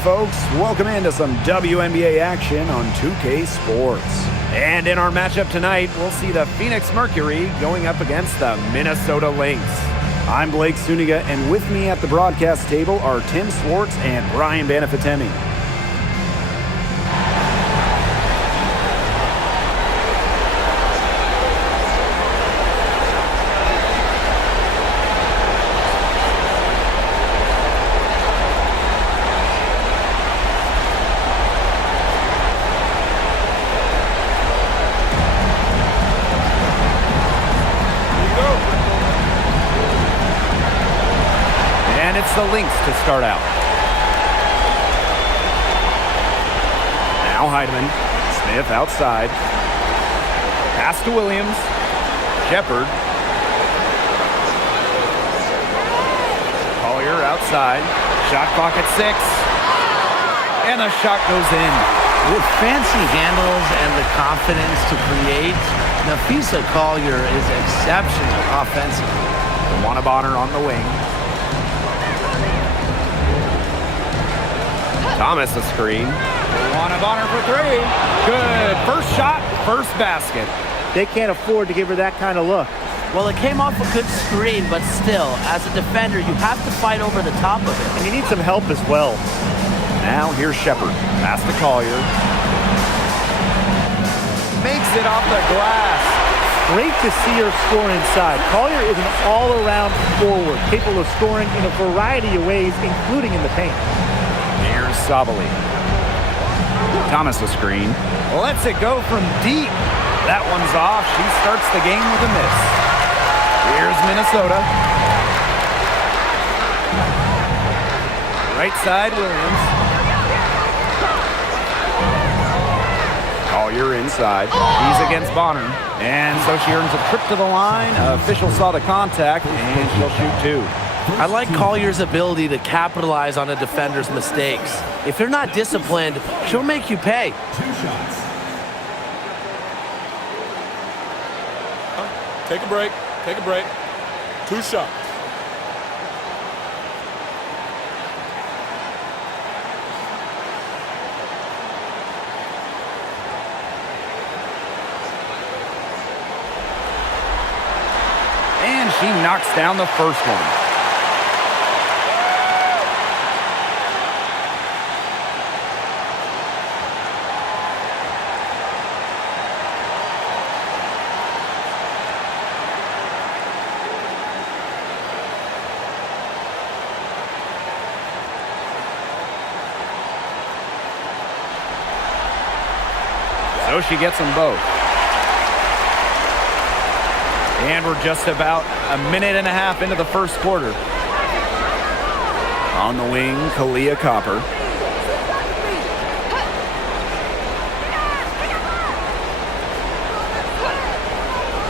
folks, welcome into some WNBA action on 2K Sports. And in our matchup tonight, we'll see the Phoenix Mercury going up against the Minnesota Lynx. I'm Blake Suniga, and with me at the broadcast table are Tim Swartz and Brian Banafitemi. It's the Lynx to start out. Now Heidemann. Smith outside. Pass to Williams. Shepard. Collier outside. Shot clock at 6. And the shot goes in. With fancy handles and the confidence to create, Napheesa Collier is exceptional offensively. Luana Bonner on the wing. Thomas a screen. Luana Bonner for 3. Good. First shot, first basket. They can't afford to give her that kind of look. Well, it came off a good screen, but still, as a defender, you have to fight over the top of it. And you need some help as well. Now here's Shepard. Pass to Collier. Makes it off the glass. Great to see her score inside. Collier is an all-around forward, capable of scoring in a variety of ways, including in the paint. Here's Sabali. Thomas a screen. Lets it go from deep. That one's off. She starts the game with a miss. Here's Minnesota. Right side, Williams. Collier inside. He's against Bonner. And so she earns a trip to the line. Official saw the contact, and she'll shoot 2. I like Collier's ability to capitalize on a defender's mistakes. If you're not disciplined, she'll make you pay. 2 shots. Take a break. Take a break. 2 shots. And she knocks down the first one. So she gets them both. And we're just about a minute and a half into the first quarter. On the wing, Kalia Copper.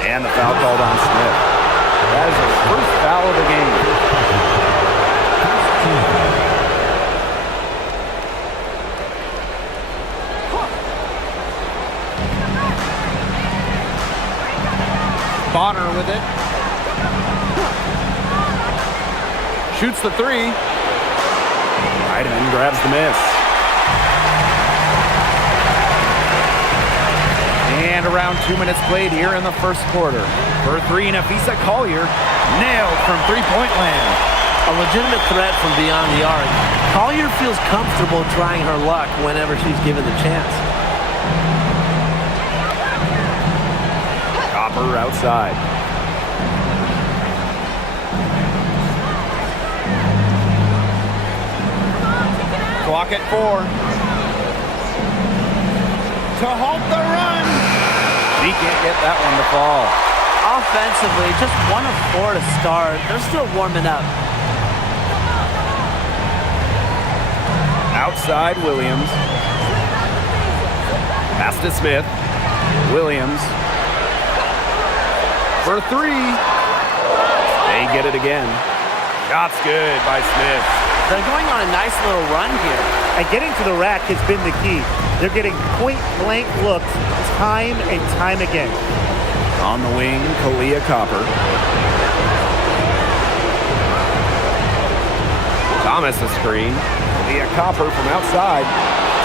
And the foul called on Smith. That is her first foul of the game. Bonner with it. Shoots the 3. Heidemann grabs the miss. And around 2 minutes played here in the first quarter. For 3, Napheesa Collier nailed from three-point land. A legitimate threat from beyond the arc. Collier feels comfortable trying her luck whenever she's given the chance. Copper outside. Clock at 4. To halt the run. She can't get that one to fall. Offensively, just 1 of 4 to start. They're still warming up. Outside, Williams. Pass to Smith. Williams. For 3. They get it again. Shot's good by Smith. They're going on a nice little run here. And getting to the rack has been the key. They're getting point-blank looks time and time again. On the wing, Kalia Copper. Thomas a screen. Leah Copper from outside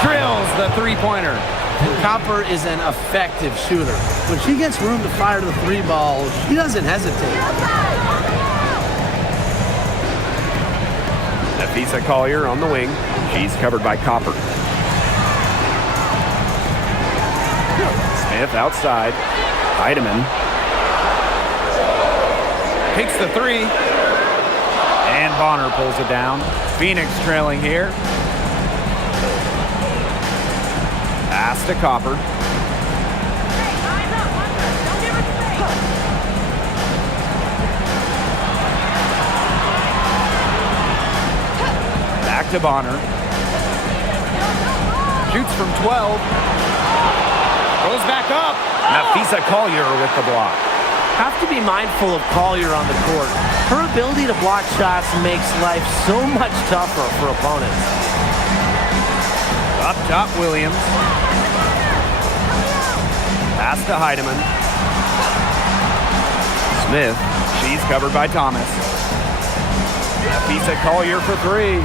drills the three-pointer. And Copper is an effective shooter. When she gets room to fire the three ball, she doesn't hesitate. Nafisa Collier on the wing. She's covered by Copper. Smith outside. Heidemann takes the three. And Bonner pulls it down. Phoenix trailing here. Pass to Copper. Back to Bonner. Shoots from 12. Goes back up. Nafisa Collier with the block. Have to be mindful of Collier on the court. Her ability to block shots makes life so much tougher for opponents. Up top, Williams. Pass to Heidemann. Smith. She's covered by Thomas. Nafisa Collier for three.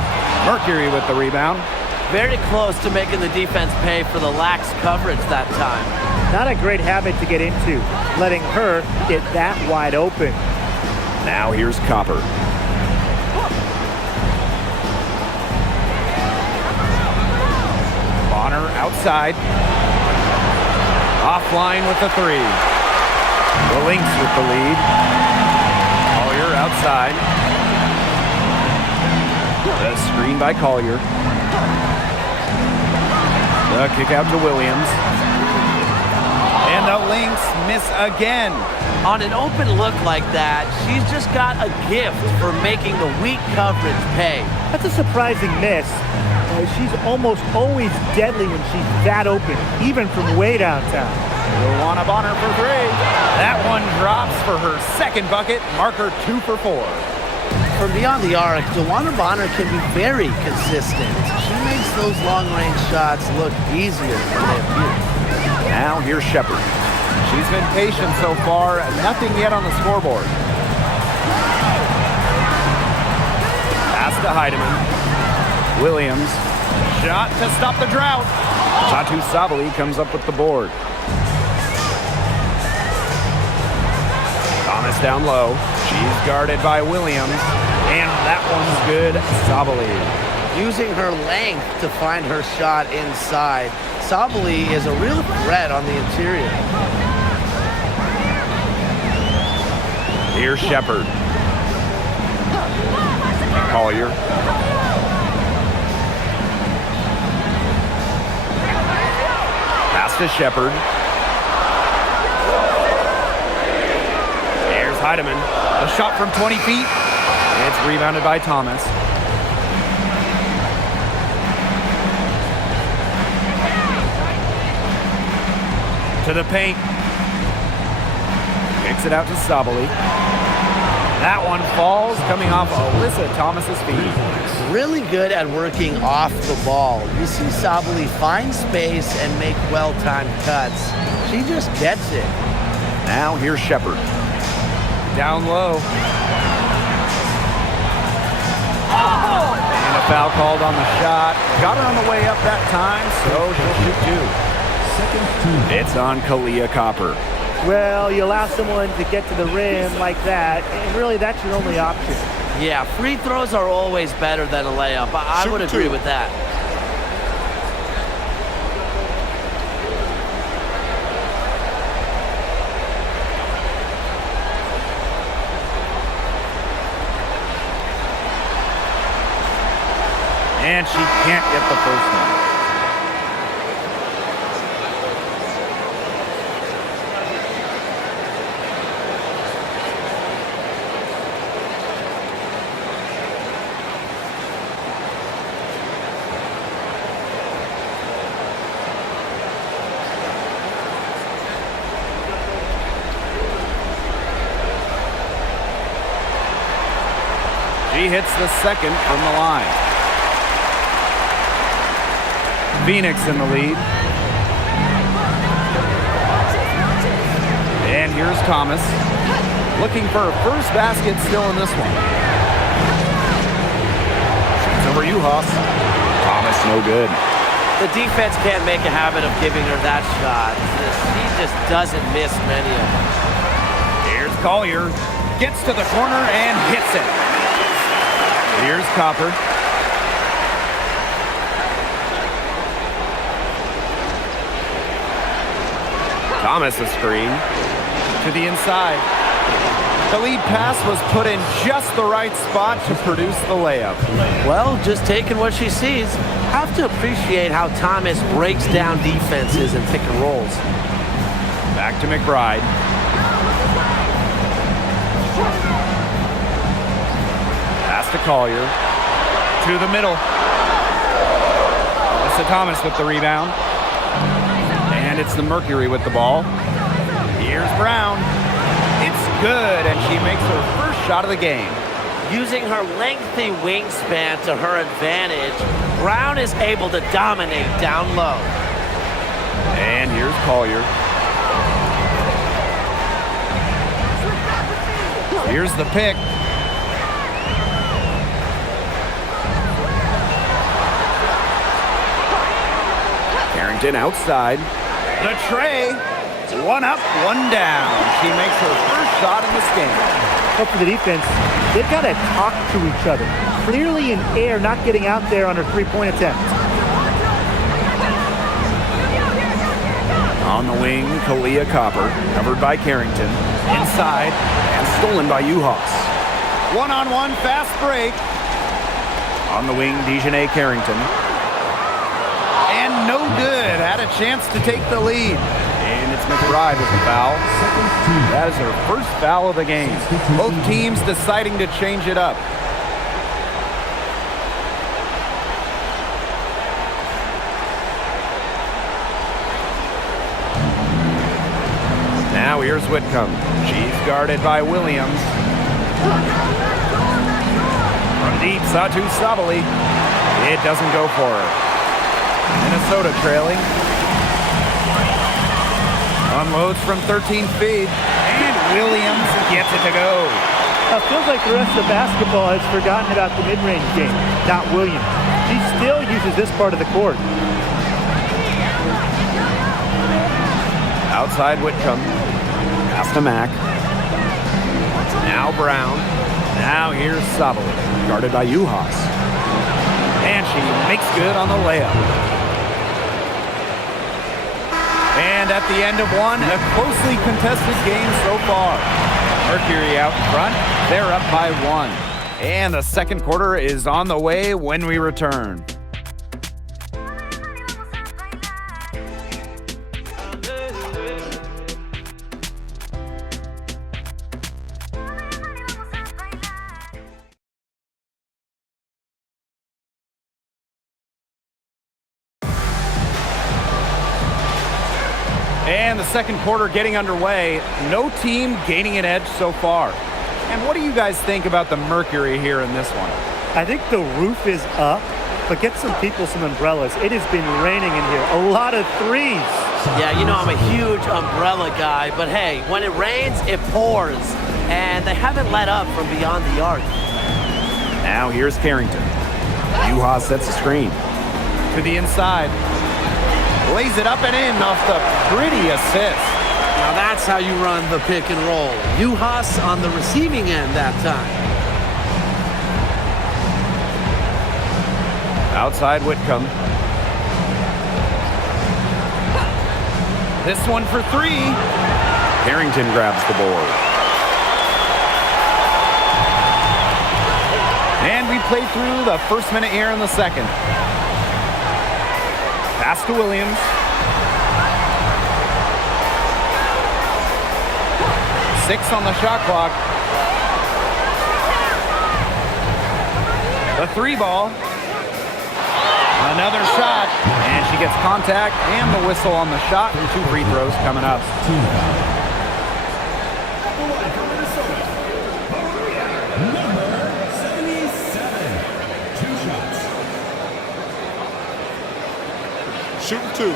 Mercury with the rebound. Very close to making the defense pay for the lax coverage that time. Not a great habit to get into, letting her get that wide open. Now here's Copper. Bonner outside. Offline with the three. The Lynx with the lead. Collier outside. The screen by Collier. The kick out to Williams. And the Lynx miss again. On an open look like that, she's just got a gift for making the weak coverage pay. That's a surprising miss. She's almost always deadly when she's that open, even from way downtown. Luana Bonner for three. That one drops for her second bucket. Marker 2 for 4. From beyond the arc, DeWanna Bonner can be very consistent. She makes those long-range shots look easier than they appear. Now here's Shepard. She's been patient so far. Nothing yet on the scoreboard. Pass to Heidemann. Williams. Shot to stop the drought. Tatu Sabali comes up with the board. Thomas down low. She's guarded by Williams. And that one's good. Sabali. Using her length to find her shot inside. Sabali is a real threat on the interior. Here's Shepard. Collier. Pass to Shepard. There's Heidemann. A shot from 20 feet. It's rebounded by Thomas. To the paint. Kicks it out to Sabali. That one falls, coming off Alyssa Thomas's feet. Really good at working off the ball. You see Sabali find space and make well-timed cuts. She just gets it. Now here's Shepard. Down low. And a foul called on the shot. Got her on the way up that time, so she'll shoot two. It's on Kalia Copper. Well, you allow someone to get to the rim like that, and really that's your only option. Yeah, free throws are always better than a layup. I would agree with that. And she can't get the first one. She hits the second from the line. Phoenix in the lead. And here's Thomas. Looking for a first basket still in this one. Shoots over you, Haas. Thomas, no good. The defense can't make a habit of giving her that shot. She just doesn't miss many of them. Here's Collier. Gets to the corner and hits it. Here's Copper. Thomas a screen. To the inside. The lead pass was put in just the right spot to produce the layup. Well, just taking what she sees. Have to appreciate how Thomas breaks down defenses and pick and rolls. Back to McBride. Pass to Collier. To the middle. Alyssa Thomas with the rebound. And it's the Mercury with the ball. Here's Brown. It's good, and she makes her first shot of the game. Using her lengthy wingspan to her advantage, Brown is able to dominate down low. And here's Collier. Here's the pick. Carrington outside. The tray. One up, one down. She makes her first shot in this game. But for the defense, they've got to talk to each other. Clearly in air, not getting out there on her three-point attempt. On the wing, Kalia Copper, covered by Carrington. Inside, and stolen by Uhas. One-on-one fast break. On the wing, Dejanay Carrington. And no good. Had a chance to take the lead. And it's McBride with the foul. That is her first foul of the game. Both teams deciding to change it up. Now here's Whitcomb. She's guarded by Williams. From deep, Satu Sabali. It doesn't go for her. Minnesota trailing. Unloads from 13 feet, and Williams gets it to go. It feels like the rest of basketball has forgotten about the mid-range game, not Williams. She still uses this part of the court. Outside Whitcomb. Pass to Mack. Now Brown. Now here's Sabali, guarded by Uhas. And she makes good on the layup. And at the end of one, a closely contested game so far. Mercury out in front. They're up by one. And the second quarter is on the way when we return. And the second quarter getting underway. No team gaining an edge so far. And what do you guys think about the Mercury here in this one? I think the roof is up, but get some people some umbrellas. It has been raining in here. A lot of threes. Yeah, you know I'm a huge umbrella guy, but hey, when it rains, it pours. And they haven't let up from beyond the arc. Now here's Carrington. Uhas sets the screen. To the inside. Lays it up and in off the pretty assist. Now that's how you run the pick and roll. Uhas on the receiving end that time. Outside Whitcomb. This one for three. Carrington grabs the board. And we play through the first minute here in the second. Pass to Williams. Six on the shot clock. The three ball. Another shot. And she gets contact and the whistle on the shot. And two free throws coming up. Shooting two.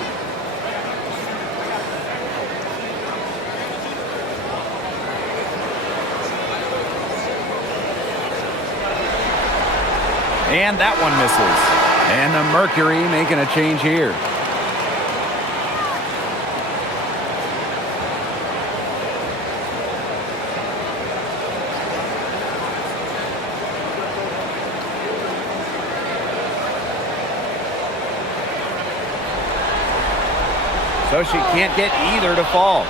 And that one misses. And the Mercury making a change here. So she can't get either to fall.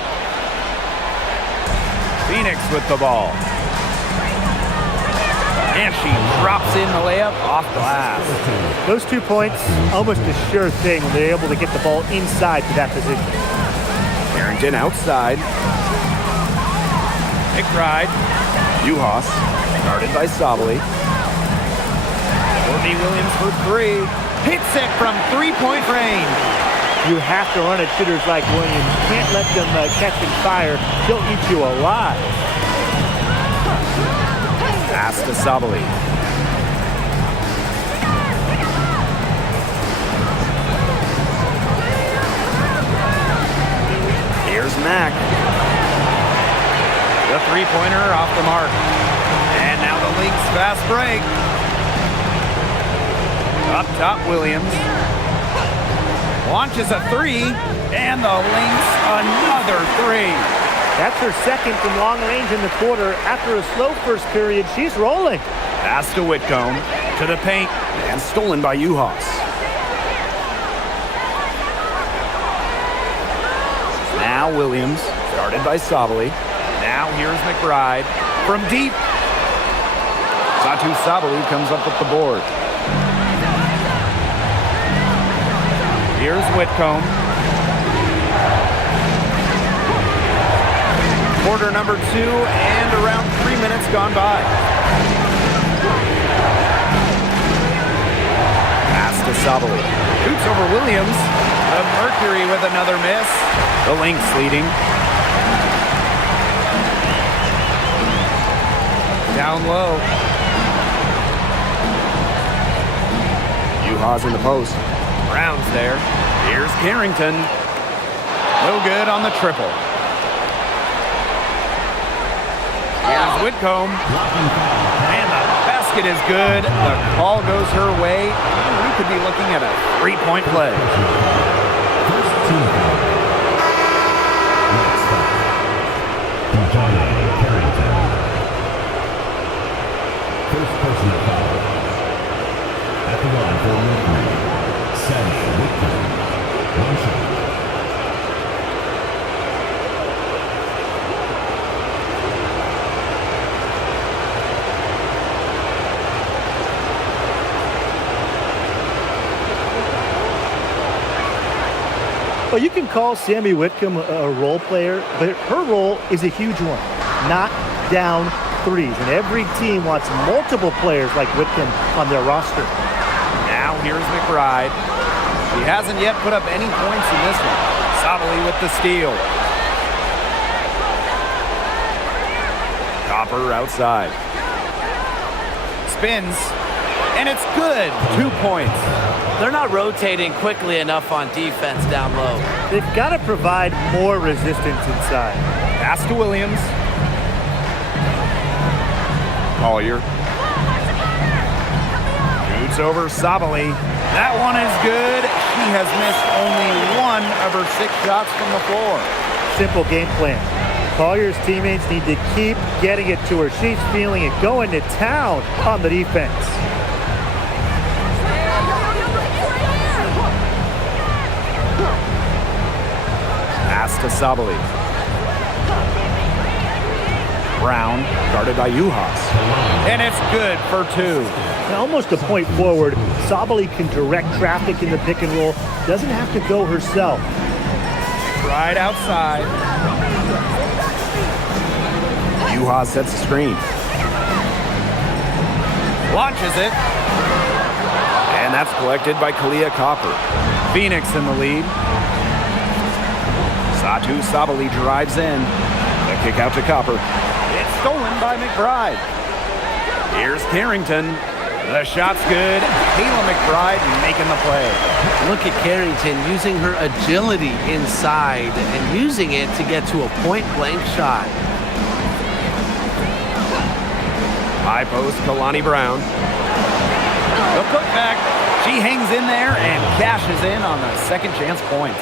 Phoenix with the ball. And she drops in the layup off glass. Those 2 points, almost a sure thing when they're able to get the ball inside to that position. Carrington outside. McBride. Uhas. Guarded by Sabali. Courtney Williams for three. Hits it from three-point range. You have to run at shooters like Williams. You can't let them catch and fire. They'll eat you alive. Pass to Sabali. Here's Mack. The three-pointer off the mark. And now the Lynx fast break. Up top, Williams. Launches a three, and the Lynx another three. That's her second from long range in the quarter. After a slow first period, she's rolling. Pass to Whitcomb, to the paint, and stolen by Uhas. Now Williams, started by Sabali. Now here's McBride from deep. Satu Sabali comes up with the board. Here's Whitcomb. Quarter number 2 and around 3 minutes gone by. Pass to Sabali. Shoots over Williams. The Mercury with another miss. The Lynx leading. Down low. Uhas in the post. Brown's there. Here's Carrington. No good on the triple. Here's Whitcomb. And the basket is good. The call goes her way. We could be looking at a three-point play. First personal foul. At the line for Mercury. Sammy Whitcomb. One shot. Well, you can call Sammy Whitcomb a role player, but her role is a huge one. Knock down threes, and every team wants multiple players like Whitcomb on their roster. Now here's McBride. He hasn't yet put up any points in this one. Sabali with the steal. Copper outside. Spins, and it's good. 2 points. They're not rotating quickly enough on defense down low. They've got to provide more resistance inside. Pass to Williams. Collier. Shoots over Sabali. That one is good. She has missed only 1 of her 6 shots from the floor. Simple game plan. Collier's teammates need to keep getting it to her. She's feeling it, going to town on the defense. Pass to Sabali. Brown, guarded by Uhas. And it's good for 2. Now, almost a point forward, Sabali can direct traffic in the pick and roll. Doesn't have to go herself. Right outside. Uhas sets the screen. Launches it. And that's collected by Kalia Copper. Phoenix in the lead. Satu Sabali drives in. The kick out to Copper. It's stolen by McBride. Here's Carrington. The shot's good. Kayla McBride making the play. Look at Carrington using her agility inside and using it to get to a point-blank shot. High post, Kalani Brown. The putback. She hangs in there and cashes in on the second chance points.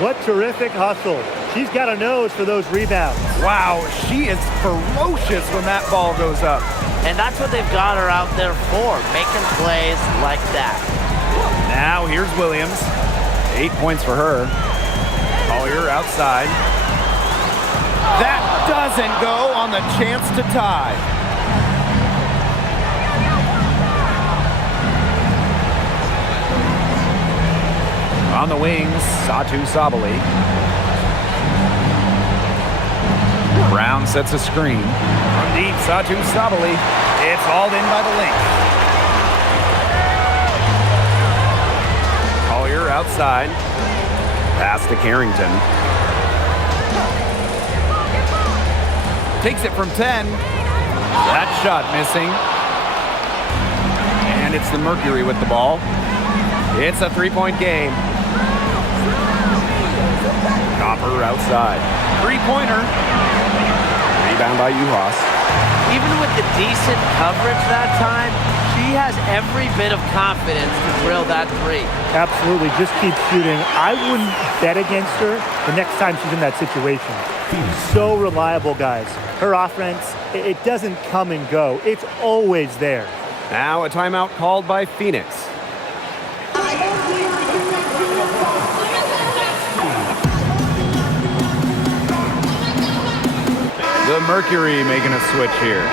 What terrific hustle. She's got a nose for those rebounds. Wow, she is ferocious when that ball goes up. And that's what they've got her out there for, making plays like that. Now here's Williams. 8 points for her. Collier outside. That doesn't go on the chance to tie. On the wings, Satu Sabali. Brown sets a screen. From deep, Satu Sabali. It's hauled in by the Lynx. Collier outside. Pass to Carrington. Takes it from 10. That shot missing. And it's the Mercury with the ball. It's a 3-point game. Copper outside. 3-pointer. Rebound by Uhas. Even with the decent coverage that time, she has every bit of confidence to drill that three. Absolutely. Just keep shooting. I wouldn't bet against her the next time she's in that situation. She's so reliable, guys. Her offense, it doesn't come and go. It's always there. Now a timeout called by Phoenix. The Mercury making a switch here.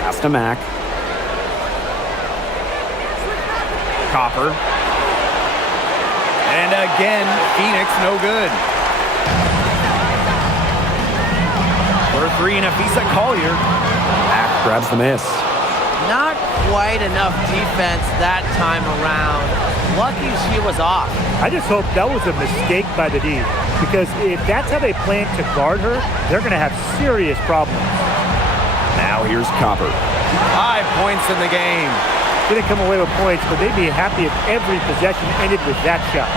Pass to Mack. Copper. And again, Phoenix no good. For three, Nafisa Collier. Mack grabs the miss. Not quite enough defense that time around. Lucky she was off. I just hope that was a mistake by the D, because if that's how they plan to guard her, they're going to have serious problems. Now here's Copper. 5 points in the game. Didn't come away with points, but they'd be happy if every possession ended with that shot.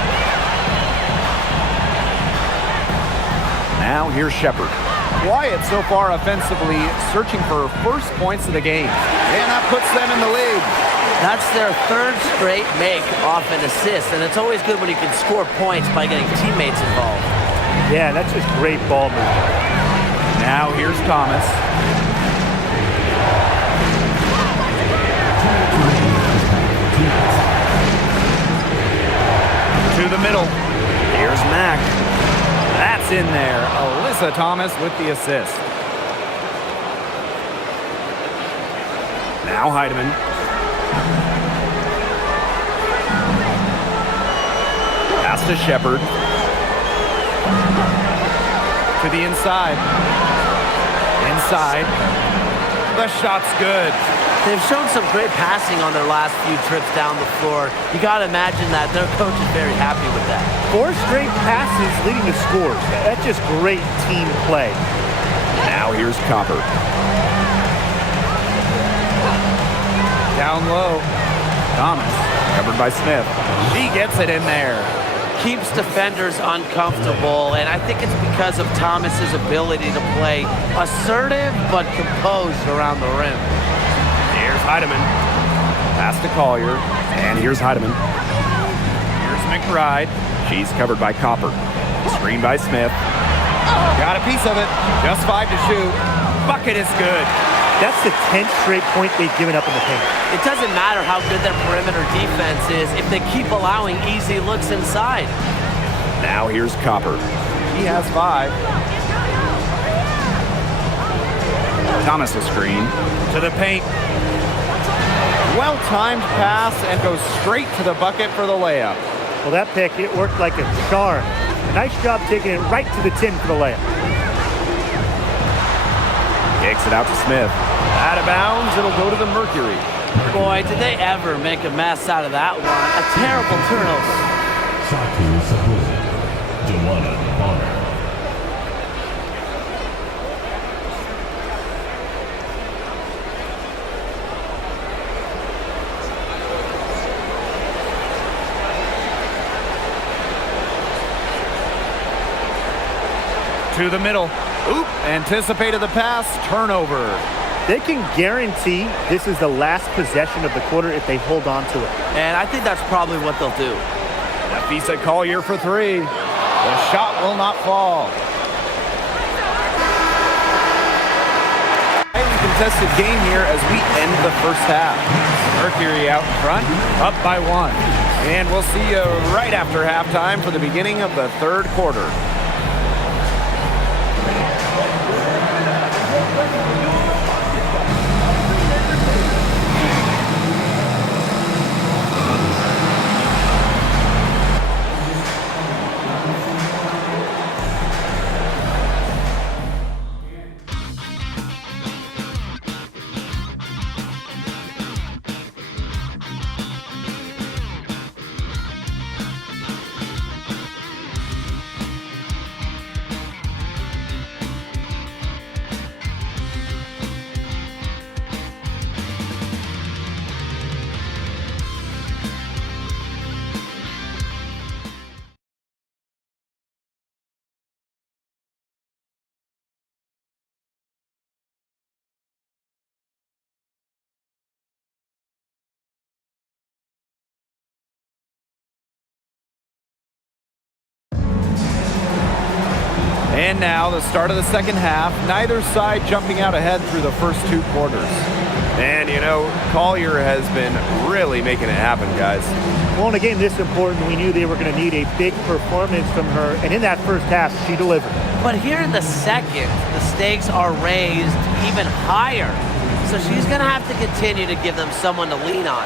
Now here's Shepard. Wyatt so far offensively searching for first points of the game. And that puts them in the lead. That's their third straight make off an assist, and it's always good when you can score points by getting teammates involved. Yeah, that's just great ball movement. Now here's Thomas. To the middle. Here's Mack. That's in there. Alyssa Thomas with the assist. Now Heidemann. Pass to Shepard. To the inside. Inside. The shot's good. They've shown some great passing on their last few trips down the floor. You got to imagine that their coach is very happy with that. 4 straight passes leading to scores. That's just great team play. Now here's Copper. Down low. Thomas, covered by Smith. She gets it in there. Keeps defenders uncomfortable, and I think it's because of Thomas's ability to play assertive but composed around the rim. Here's Heidemann. Pass to Collier. And here's Heidemann. Here's McBride. She's covered by Copper. Screen by Smith. Got a piece of it. Just 5 to shoot. Bucket is good. That's the 10th straight point they've given up in the paint. It doesn't matter how good their perimeter defense is if they keep allowing easy looks inside. Now here's Copper. He has 5. Thomas a screen. To the paint. Well-timed pass and goes straight to the bucket for the layup. Well, that pick, it worked like a charm. A nice job taking it right to the tin for the layup. Kicks it out to Smith. Out of bounds, it'll go to the Mercury. Boy, did they ever make a mess out of that one. A terrible turnover. Satu Sabali, Joanna Bonner. To the middle. Oop, anticipated the pass. Turnover. They can guarantee this is the last possession of the quarter if they hold on to it. And I think that's probably what they'll do. Nafisa Collier for three. The shot will not fall. Highly contested game here as we end the first half. Mercury out in front, up by one. And we'll see you right after halftime for the beginning of the third quarter. And now the start of the second half. Neither side jumping out ahead through the first two quarters. And, you know, Collier has been really making it happen, guys. Well, in a game this important, we knew they were going to need a big performance from her. And in that first half, she delivered. But here in the second, the stakes are raised even higher. So she's going to have to continue to give them someone to lean on.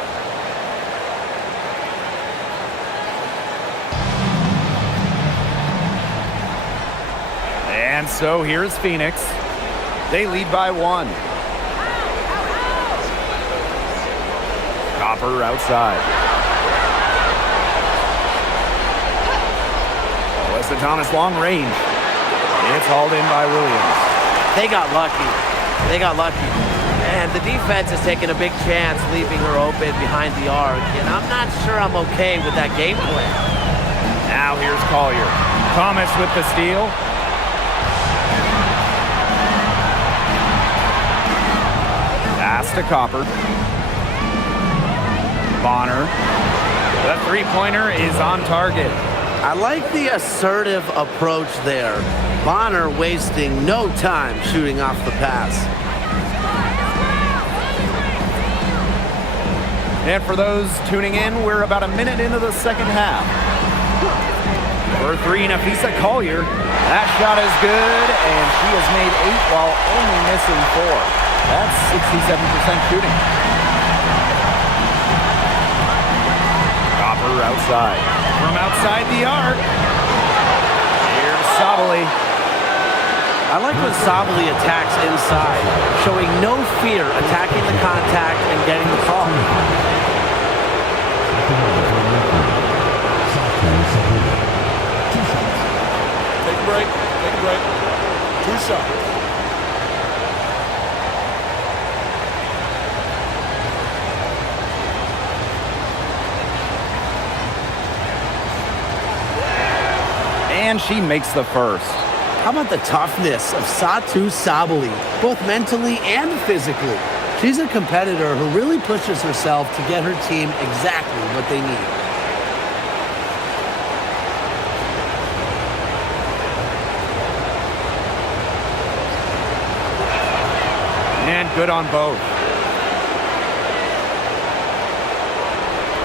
And so here's Phoenix. They lead by one. Copper outside. Alyssa Thomas long range. It's hauled in by Williams. They got lucky. They got lucky. And the defense has taken a big chance leaving her open behind the arc. And I'm not sure I'm okay with that game plan. Now here's Collier. Thomas with the steal. Pass to Copper. Bonner. The three-pointer is on target. I like the assertive approach there. Bonner wasting no time shooting off the pass. And for those tuning in, we're about a minute into the second half. For three, Nafisa Collier. That shot is good, and she has made 8 while only missing 4. That's 67% shooting. Copper outside. From outside the arc. Here's Sabali. I like when Sabali attacks inside, showing no fear attacking the contact and getting the call. Take a break. Take a break. 2 shots. And she makes the first. How about the toughness of Satou Sabali, both mentally and physically? She's a competitor who really pushes herself to get her team exactly what they need. And good on both.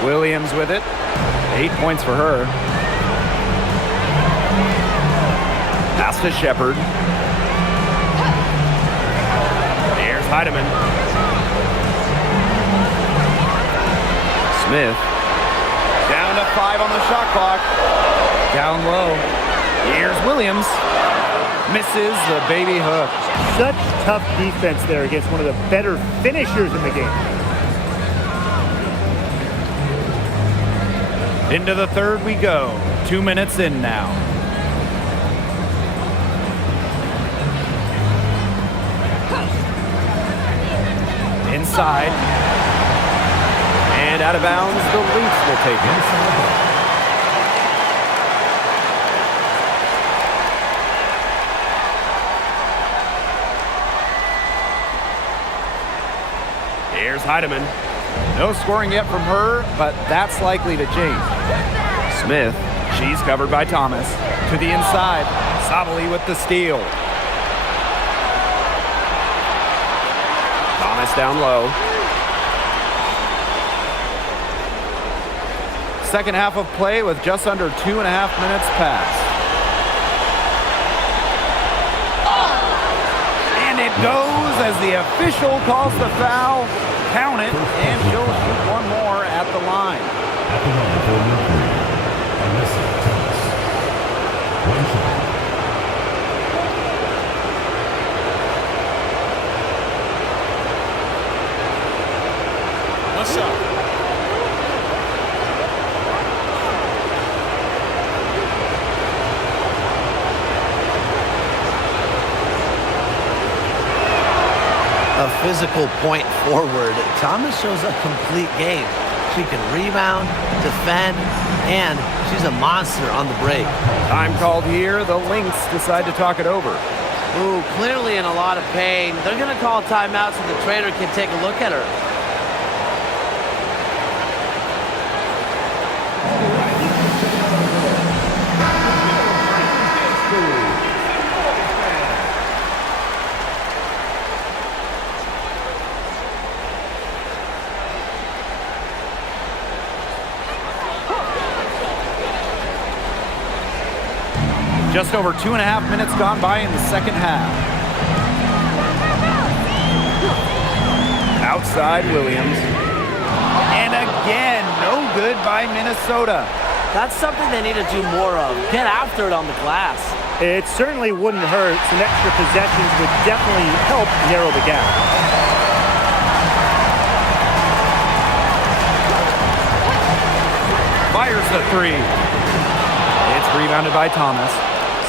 Williams with it. 8 points for her. Pass to Shepard. There's Heidemann. Smith. Down to 5 on the shot clock. Down low. Here's Williams. Misses the baby hook. Such tough defense there against one of the better finishers in the game. Into the third we go. 2 minutes in now. Inside. And out of bounds, the Lynx will take it. Here's Heidemann. No scoring yet from her, but that's likely to change. Smith, she's covered by Thomas. To the inside, Sabali with the steal. Thomas down low. Second half of play with just under 2.5 minutes passed. And it goes as the official calls the foul. Count it, and she'll shoot one more at the line. At the line for Mercury, Alyssa Thomas. One shot. One shot. A physical point forward, Thomas shows a complete game. She can rebound, defend, and she's a monster on the break. Time called here. The Lynx decide to talk it over. Ooh, clearly in a lot of pain. They're going to call timeout so the trainer can take a look at her. Just over 2.5 minutes gone by in the second half. Outside Williams. And again, no good by Minnesota. That's something they need to do more of. Get after it on the glass. It certainly wouldn't hurt. Some extra possessions would definitely help narrow the gap. Fires the three. It's rebounded by Thomas.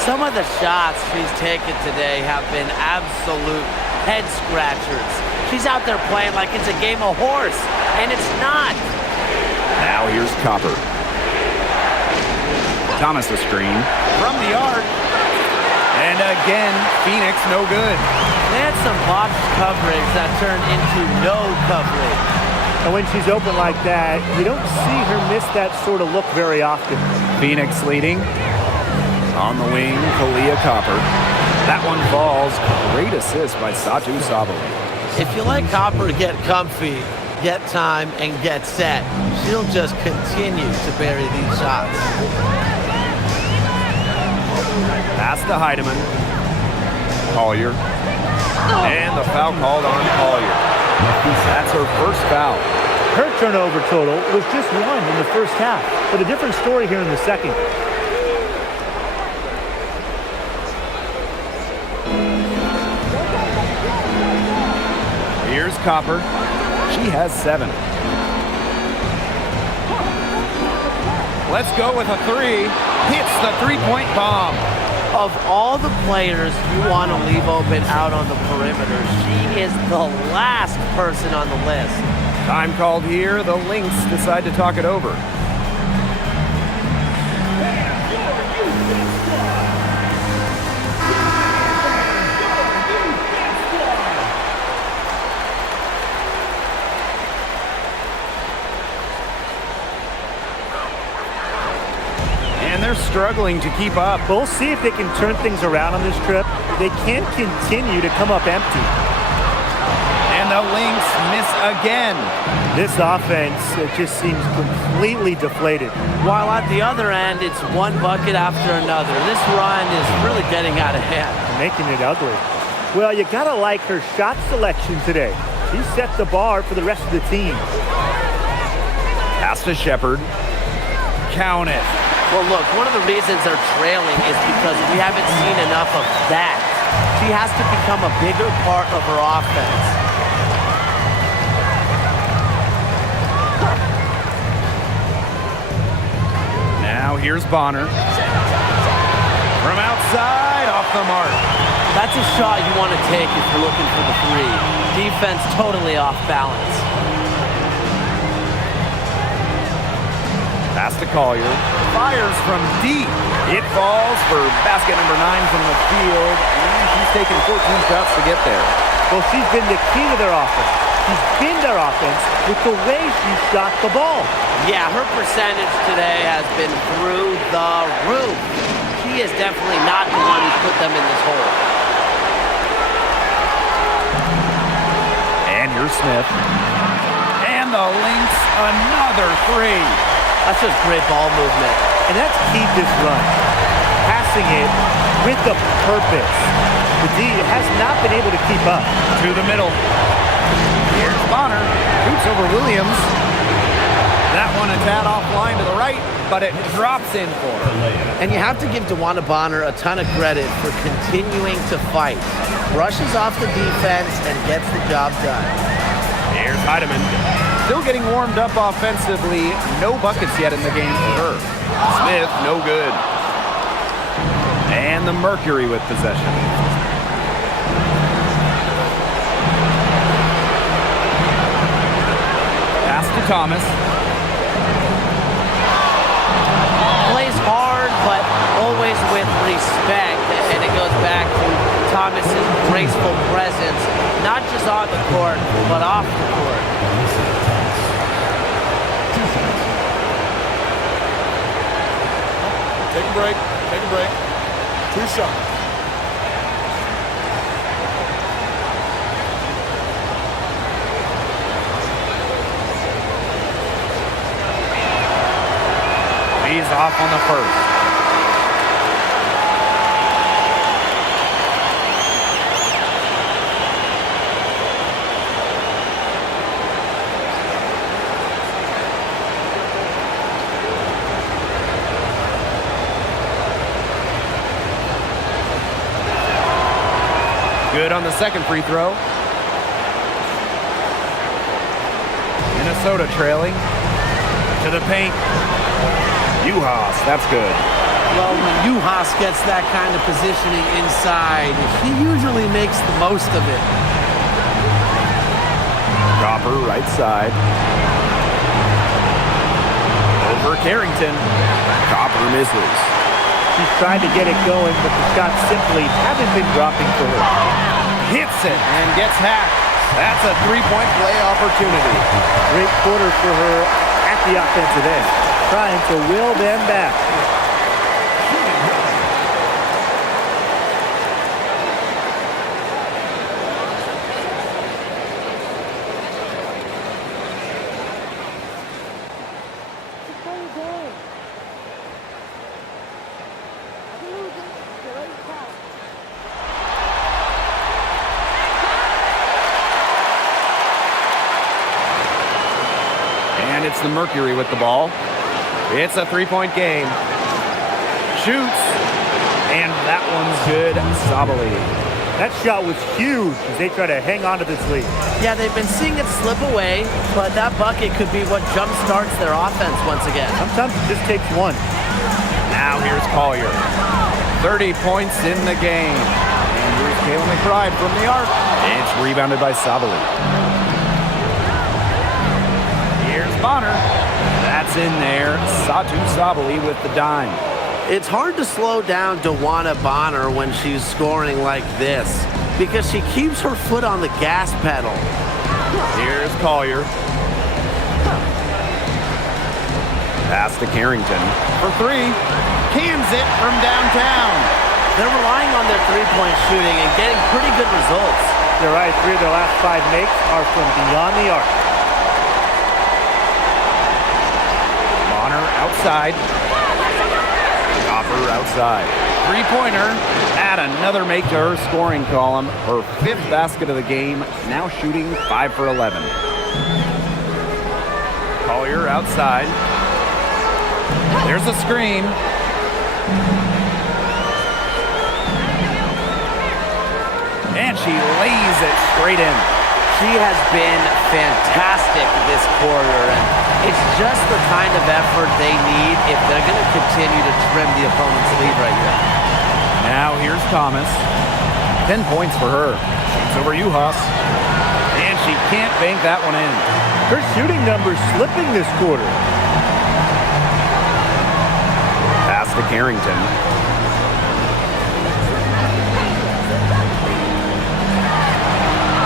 Some of the shots she's taken today have been absolute head scratchers. She's out there playing like it's a game of horse, and it's not. Now here's Copper. Thomas the screen from the arc. And again, Phoenix no good. They had some box coverage that turned into no coverage. And when she's open like that, you don't see her miss that sort of look very often. Phoenix leading. On the wing, Kalia Copper. That one falls. Great assist by Satu Sabali. If you let Copper get comfy, get time, and get set, she'll just continue to bury these shots. Pass to Heidemann. Collier. And the foul called on Collier. That's her first foul. Her turnover total was just 1 in the first half, but a different story here in the second. Here's Copper. She has 7. Let's go with a 3. Hits the three-point bomb. Of all the players you want to leave open out on the perimeter, she is the last person on the list. Time called here. The Lynx decide to talk it over. They're struggling to keep up. We'll see if they can turn things around on this trip. They can't continue to come up empty. And the Lynx miss again. This offense, it just seems completely deflated. While at the other end, it's one bucket after another. This run is really getting out of hand. Making it ugly. Well, you gotta like her shot selection today. She set the bar for the rest of the team. Pass to Shepard. Count it. Well, look, one of the reasons they're trailing is because we haven't seen enough of that. She has to become a bigger part of her offense. Now here's Bonner. From outside, off the mark. That's a shot you want to take if you're looking for the 3. Defense totally off balance. Pass to Collier. Fires from deep. It falls for basket number 9 from the field. And she's taken 14 shots to get there. Well, she's been the key to their offense. She's been their offense with the way she shot the ball. Yeah, her percentage today has been through the roof. She is definitely not the one who put them in this hole. And here's Smith. And the Lynx, another three. That's just great ball movement. And that's key this run. Passing it with a purpose. The D has not been able to keep up. To the middle. Here's Bonner. Shoots over Williams. That one a tad offline to the right, but it drops in for her. And you have to give DeWanna Bonner a ton of credit for continuing to fight. Brushes off the defense and gets the job done. Here's Heidemann. Still getting warmed up offensively. No buckets yet in the game for her. Smith, no good. And the Mercury with possession. Pass to Thomas. Plays hard, but always with respect. And it goes back to Thomas's graceful presence, not just on the court, but off the court. Take a break. Take a break. 2 shots. He's off on the first. Good on the second free throw. Minnesota trailing. To the paint. Uhas, that's good. Well, when Uhas gets that kind of positioning inside, he usually makes the most of it. Copper, right side. Over Carrington. Copper misses. She's trying to get it going, but the shots simply haven't been dropping for her. Hits it and gets hacked. That's a three-point play opportunity. Great quarter for her at the offensive end, trying to will them back. And it's the Mercury with the ball. It's a three-point game. Shoots. And that one's good. Sabali. That shot was huge as they try to hang on to this lead. Yeah, they've been seeing it slip away, but that bucket could be what jump-starts their offense once again. Sometimes it just takes one. Now here's Collier. 30 points in the game. And here's Kayla McBride from the arc. It's rebounded by Sabali. Here's Bonner. That's in there. Satu Sabali with the dime. It's hard to slow down DeWanna Bonner when she's scoring like this because she keeps her foot on the gas pedal. Here's Collier. Pass to Carrington for three. Cans it from downtown. They're relying on their three-point shooting and getting pretty good results. You're right, 3 of their last 5 makes are from beyond the arc. Bonner outside. Copper outside. Three-pointer. Add another make to her scoring column. Her 5th basket of the game. Now shooting 5 for 11. Collier outside. There's a screen. And she lays it straight in. She has been fantastic this quarter, and it's just the kind of effort they need if they're going to continue to trim the opponent's lead right now. Now here's Thomas. 10 points for her. Shoots over Uhas. And she can't bank that one in. Her shooting numbers slipping this quarter. Pass to Carrington.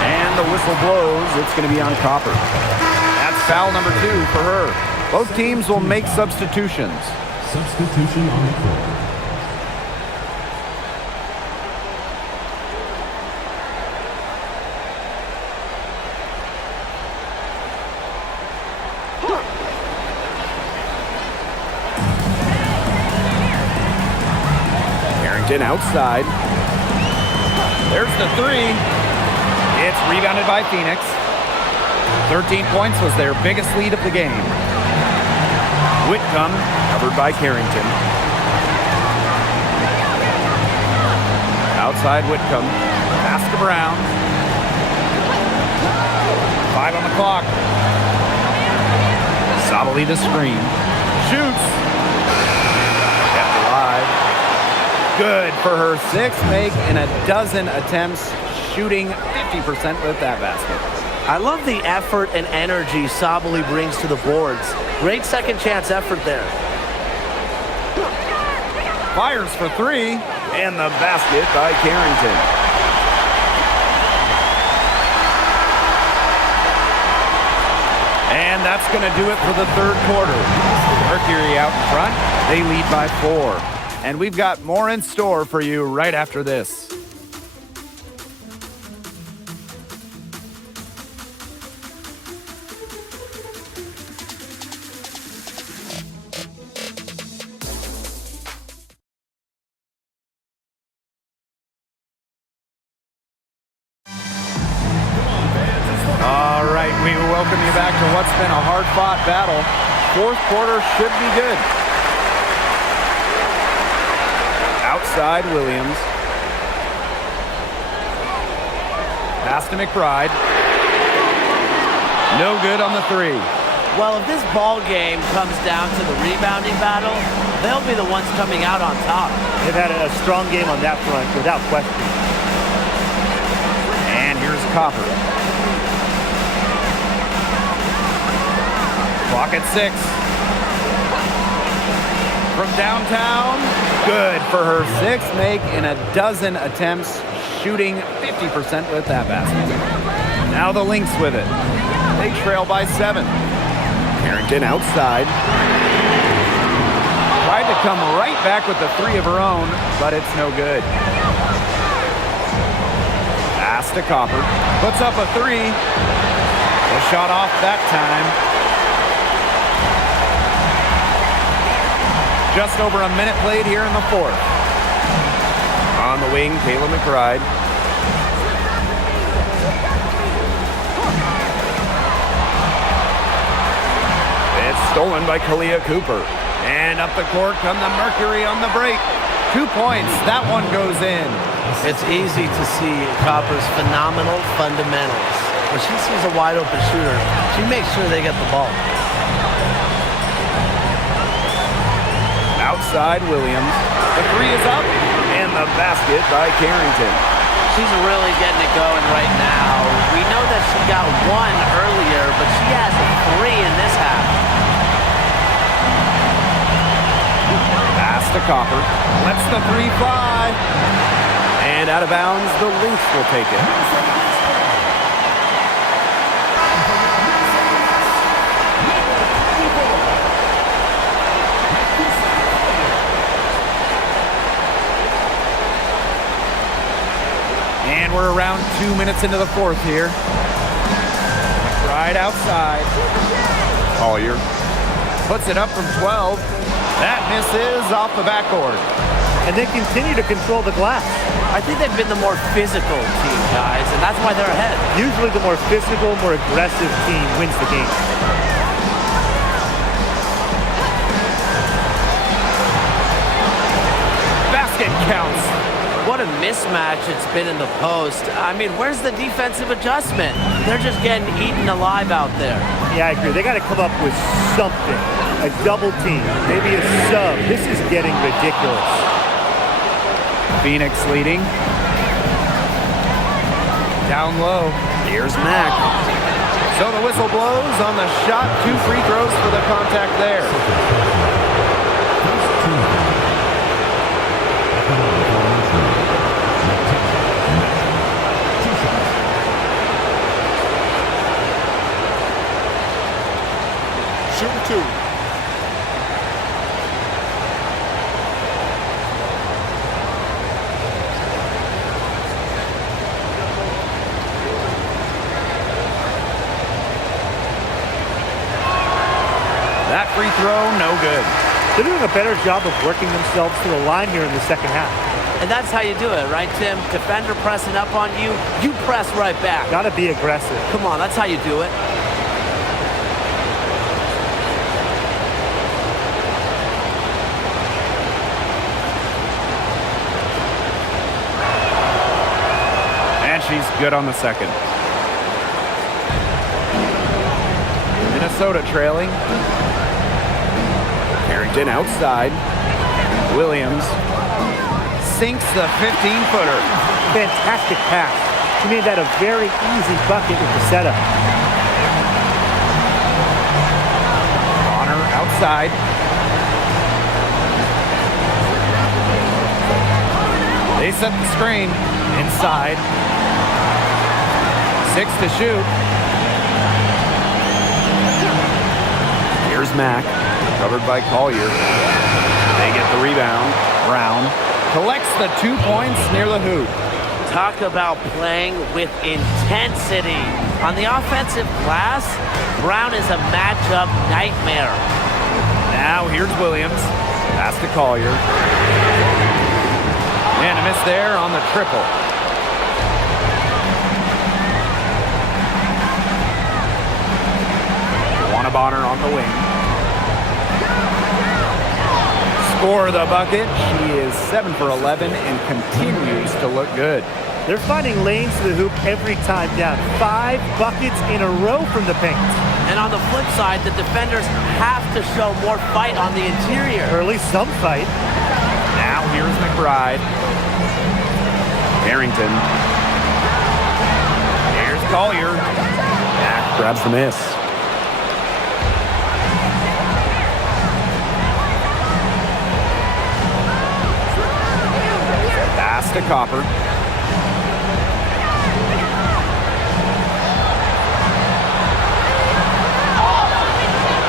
And the whistle blows, it's going to be on Copper. That's foul number 2 for her. Both teams will make substitutions. Substitution on the court. Outside. There's the 3. It's rebounded by Phoenix. 13 points was their biggest lead of the game. Whitcomb covered by Carrington. Outside Whitcomb. Pass to Brown. 5 on the clock. Sabalita screen. Shoots. Kept alive. Good for her 6th make in a dozen attempts, shooting 50% with that basket. I love the effort and energy Sabali brings to the boards. Great second chance effort there. Fires for 3, and the basket by Carrington. And that's going to do it for the 3rd quarter. Mercury out in front. They lead by 4. And we've got more in store for you right after this. All right, we welcome you back to what's been a hard-fought battle. 4th quarter should be good. Outside Williams. Pass to McBride. No good on the 3. Well, if this ball game comes down to the rebounding battle, they'll be the ones coming out on top. They've had a strong game on that front, without question. And here's Copper. Clock at 6. From downtown, good for her 6th make in a dozen attempts, shooting 50% with that basket. Now the Lynx with it. They trail by 7. Carrington outside. Tried to come right back with the 3 of her own, but it's no good. Pass to Copper. Puts up a 3. The shot off that time. Just over a minute played here in the 4th. On the wing, Kayla McBride. It's stolen by Kalia Cooper. And up the court come the Mercury on the break. 2 points. That one goes in. It's easy to see Copper's phenomenal fundamentals. When she sees a wide open shooter, she makes sure they get the ball. Outside Williams. The 3 is up, and the basket by Carrington. She's really getting it going right now. We know that she got 1 earlier, but she has 3 in this half. Pass to Copper. Lets the 3 fly. And out of bounds, the Lynx will take it. And we're around 2 minutes into the 4th here. Right outside. Collier puts it up from 12. That misses off the backboard. And they continue to control the glass. I think they've been the more physical team, guys, and that's why they're ahead. Usually the more physical, more aggressive team wins the game. Basket counts. What a mismatch it's been in the post. I mean, where's the defensive adjustment? They're just getting eaten alive out there. Yeah, I agree. They got to come up with something. A double team, maybe a sub. This is getting ridiculous. Phoenix leading. Down low. Here's Mack. So the whistle blows on the shot. 2 free throws for the contact there. free throw, no good. They're doing a better job of working themselves to the line here in the second half. And that's how you do it, right, Tim? Defender pressing up on you, you press right back. Got to be aggressive. Come on, that's how you do it. And she's good on the second. Minnesota trailing. Carrington outside. Williams sinks the 15-footer. Fantastic pass. She made that a very easy bucket with the setup. Bonner outside. They set the screen inside. 6 to shoot. Here's Mack, covered by Collier. They get the rebound. Brown collects the 2 points near the hoop. Talk about playing with intensity. On the offensive glass, Brown is a matchup nightmare. Now here's Williams. Pass to Collier. And a miss there on the triple. Bonner on the wing. Score the bucket. She is 7 for 11 and continues to look good. They're finding lanes to the hoop every time down. 5 buckets in a row from the paint. And on the flip side, the defenders have to show more fight on the interior. Or at least some fight. Now here's McBride. Harrington. Here's Collier. Mack grabs the miss. To Copper.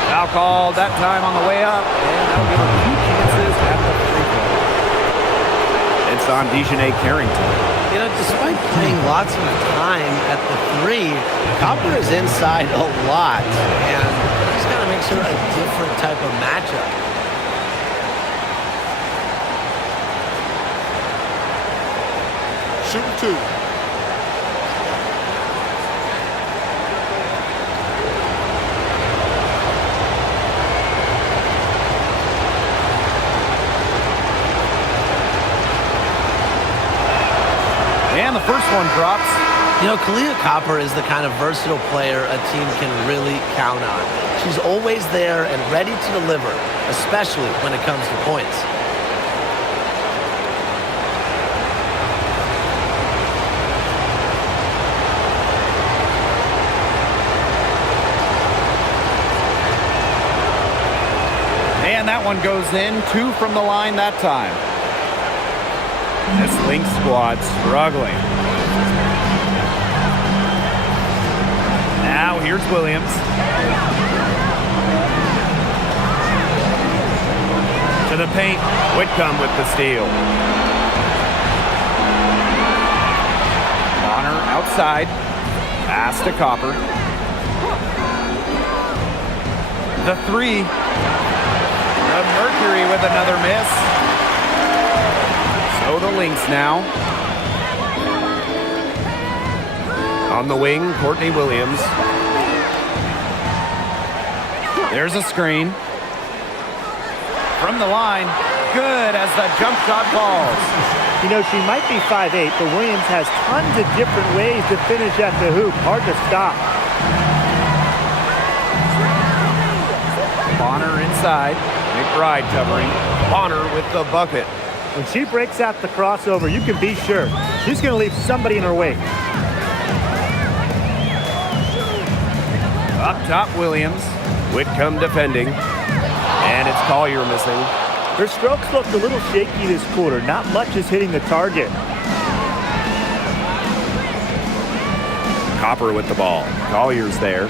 Foul called that time on the way up, and that'll give them 2 chances at the free throw. It's on Dejanay Carrington. You know, despite playing lots of time at the 3, Copper is inside a lot, and he's got to make sure a different type of matchup. Shooting 2. And the first one drops. You know, Kalia Copper is the kind of versatile player a team can really count on. She's always there and ready to deliver, especially when it comes to points. And that one goes in. 2 from the line that time. This Lynx squad struggling. Now here's Williams. To the paint. Whitcomb with the steal. Bonner outside. Pass to Copper. The 3. Mercury with another miss. So the Lynx now. On the wing, Courtney Williams. There's a screen. From the line, good as the jump shot falls. You know, she might be 5'8", but Williams has tons of different ways to finish at the hoop. Hard to stop. Bonner inside. McBride covering. Bonner with the bucket. When she breaks out the crossover, you can be sure she's going to leave somebody in her wake. Up top, Williams. Whitcomb defending. And it's Collier missing. Her strokes looked a little shaky this quarter. Not much is hitting the target. Copper with the ball. Collier's there.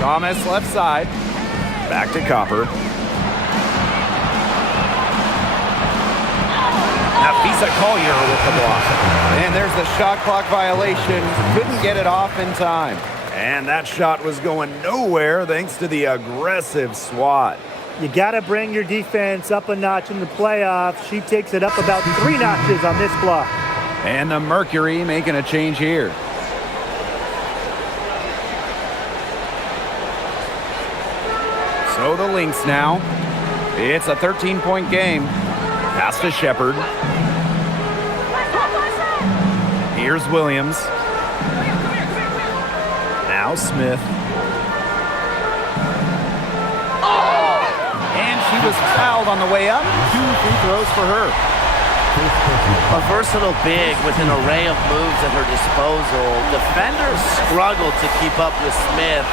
Thomas left side. Back to Copper. Nafisa Collier with the block. And there's the shot clock violation. Couldn't get it off in time. And that shot was going nowhere thanks to the aggressive swat. You got to bring your defense up a notch in the playoffs. She takes it up about 3 notches on this block. And the Mercury making a change here. So the Lynx now. It's a 13-point game. Pass to Shepard. Here's Williams. Now Smith. And she was fouled on the way up. 2 free throws for her. A versatile big with an array of moves at her disposal. Defenders struggle to keep up with Smith.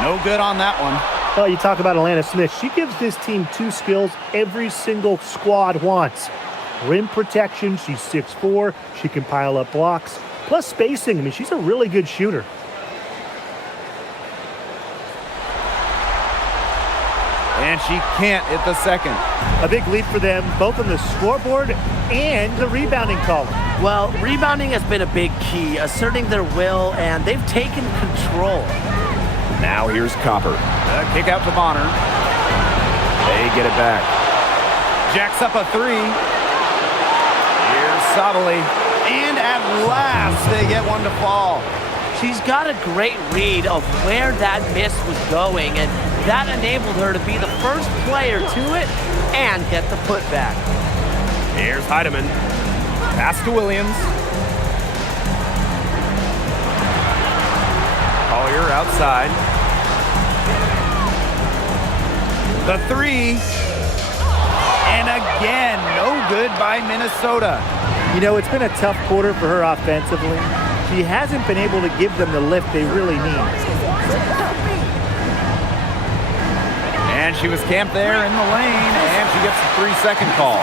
No good on that one. Well, you talk about Atlanta Smith. She gives this team 2 skills every single squad wants. Rim protection, she's 6'4". She can pile up blocks. Plus spacing, I mean, she's a really good shooter. And she can't hit the second. A big leap for them, both on the scoreboard and the rebounding column. Well, rebounding has been a big key, asserting their will, and they've taken control. Now here's Copper. The kick out to Bonner. They get it back. Jacks up a 3. Here's Sottile. And at last, they get one to fall. She's got a great read of where that miss was going, and that enabled her to be the first player to it and get the putback. Here's Heidemann. Pass to Williams. Collier outside. The 3. And again, no good by Minnesota. You know, it's been a tough quarter for her offensively. She hasn't been able to give them the lift they really need. And she was camped there in the lane, and she gets the 3-second call.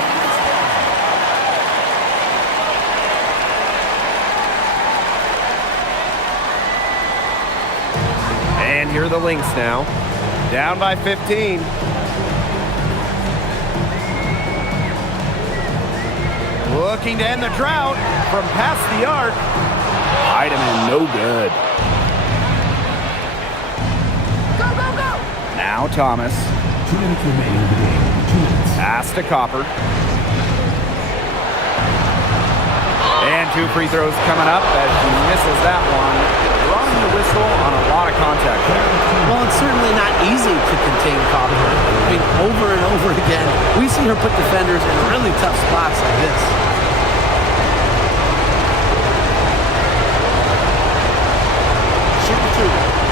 And here are the Lynx now. Down by 15. Looking to end the drought from past the arc. Heidemann, no good. Go, go, go! Now Thomas. 2 minutes remaining in the game. 2 minutes. Pass to Copper. And 2 free throws coming up as she misses that one. Drawing the whistle on a lot of contact there. Well, it's certainly not easy to contain Copper. I mean, over and over again, we see her put defenders in really tough spots like this. Shoot the 2.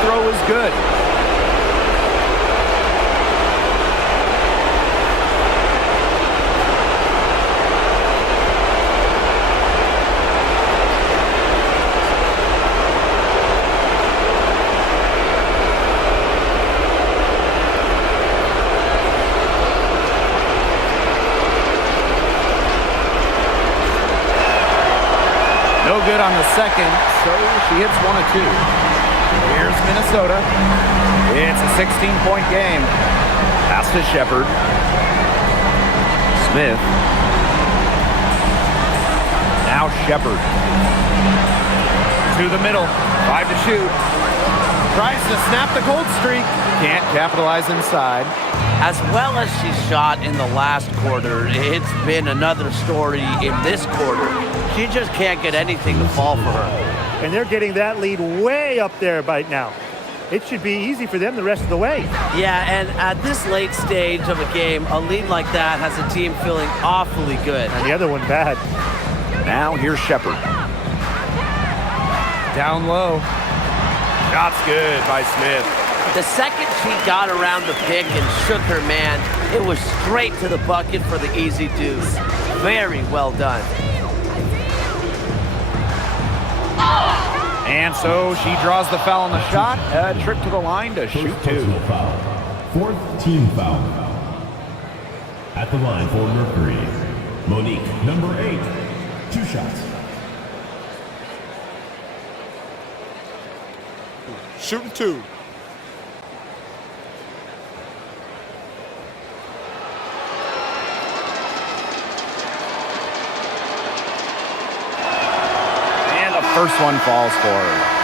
Throw is good. No good on the second, so she hits 1 of 2. Here's Minnesota. It's a 16-point game. Pass to Shepard. Smith. Now Shepard. To the middle. 5 to shoot. Tries to snap the cold streak. Can't capitalize inside. As well as she shot in the last quarter, it's been another story in this quarter. She just can't get anything to fall for her. And they're getting that lead way up there right now. It should be easy for them the rest of the way. Yeah, and at this late stage of a game, a lead like that has a team feeling awfully good. And the other one bad. Now here's Shepard. Down low. Shot's good by Smith. The second she got around the pick and shook her man, it was straight to the bucket for the easy deuce. Very well done. And so she draws the foul on the shot. A trip to the line to shoot two. Personal foul. Fourth team foul. At the line for Mercury, Monique, number 8. 2 shots. Shooting 2. And the first one falls for her.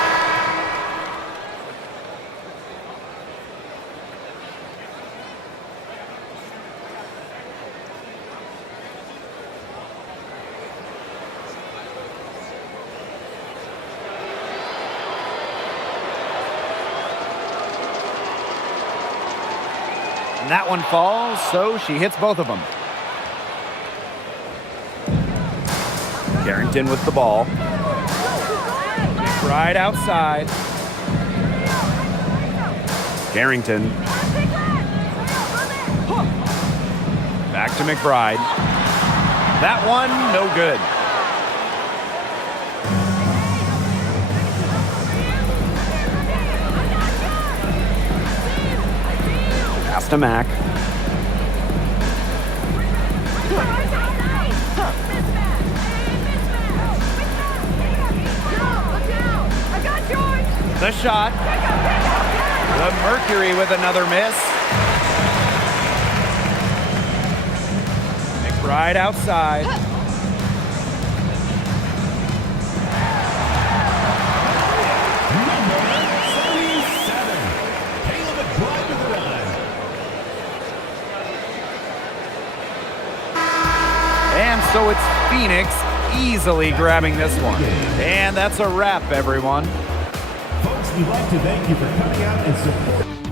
And that one falls, so she hits both of them. Carrington with the ball. Right outside. Carrington. Back to McBride. That one, no good. Pass to Mac. The shot. The Mercury with another miss. McBride outside. And so it's Phoenix easily grabbing this one. And that's a wrap, everyone. Folks, we'd like to thank you for coming out and supporting.